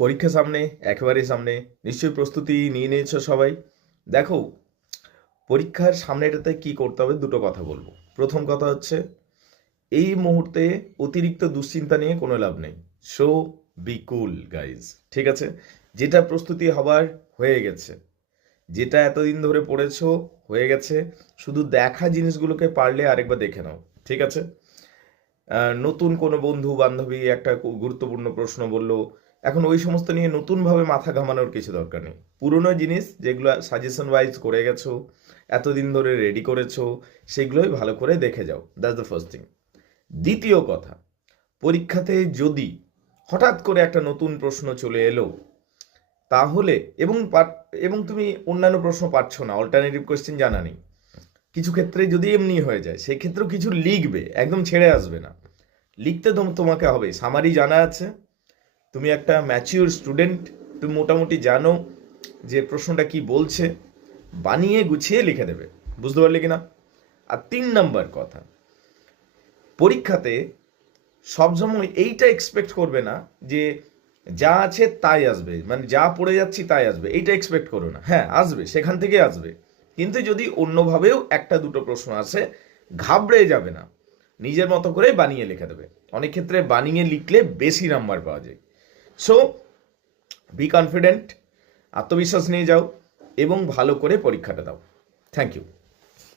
পরীক্ষা সামনে, একেবারে সামনে, নিশ্চয়ই প্রস্তুতি নিয়ে নিয়েছো সবাই। দেখো, পরীক্ষার সামনেটাতে কি করতে হবে দুটো কথা বলবো। প্রথম কথা হচ্ছে, এই মুহূর্তে অতিরিক্ত দুশ্চিন্তা নিয়ে কোনো লাভ নেই। সো বি কুল গাইজ, ঠিক আছে? যেটা প্রস্তুতি হবার হয়ে গেছে, যেটা এতদিন ধরে পড়েছো হয়ে গেছে, শুধু দেখা জিনিসগুলোকে পারলে আরেকবার দেখে নাও, ঠিক আছে? নতুন কোনো বন্ধু বান্ধবী একটা গুরুত্বপূর্ণ প্রশ্ন বললো, এখন ওই সমস্ত নিয়ে নতুনভাবে মাথা ঘামানোর কিছু দরকার নেই। পুরনো জিনিস যেগুলো সাজেশন ওয়াইজ করে গেছো, এতদিন ধরে রেডি করেছো, সেগুলোই ভালো করে দেখে যাও। That's the first thing. দ্বিতীয় কথা, পরীক্ষাতে যদি হঠাৎ করে একটা নতুন প্রশ্ন চলে এলো, তাহলে এবং তুমি অন্যান্য প্রশ্ন পাচ্ছ না, অল্টারনেটিভ কোয়েশ্চেন জানা নেই, কিছু ক্ষেত্রে যদি এমনি হয়ে যায়, সেক্ষেত্রেও কিছু লিখবে, একদম ছেড়ে আসবে না। লিখতে তোমাকে হবে। সামারি জানা আছে, তুমি একটা ম্যাচিওর স্টুডেন্ট, তুমি মোটামুটি জানো যে প্রশ্নটা কি বলছে, বানিয়ে গুছিয়ে লিখে দেবে। বুঝতে পারলে কিনা? আর 3 নাম্বার কথা, পরীক্ষাতে সবসময় এইটা এক্সপেক্ট করবে না যে যা আছে তাই আসবে, মানে যা পড়ে যাচ্ছি তাই আসবে, এইটা এক্সপেক্ট করো না। হ্যাঁ আসবে, সেখান থেকে আসবে, কিন্তু যদি অন্যভাবেও একটা দুটো প্রশ্ন আসে, ঘাবড়ে যাবে না, নিজের মতো করে বানিয়ে লিখে দেবে। অনেক ক্ষেত্রে বানিয়ে লিখলে বেশি নাম্বার পাওয়া যায়। সো বি কনফিডেন্ট, আত্মবিশ্বাস নিয়ে যাও এবং ভালো করে পরীক্ষাটা দাও। Thank you.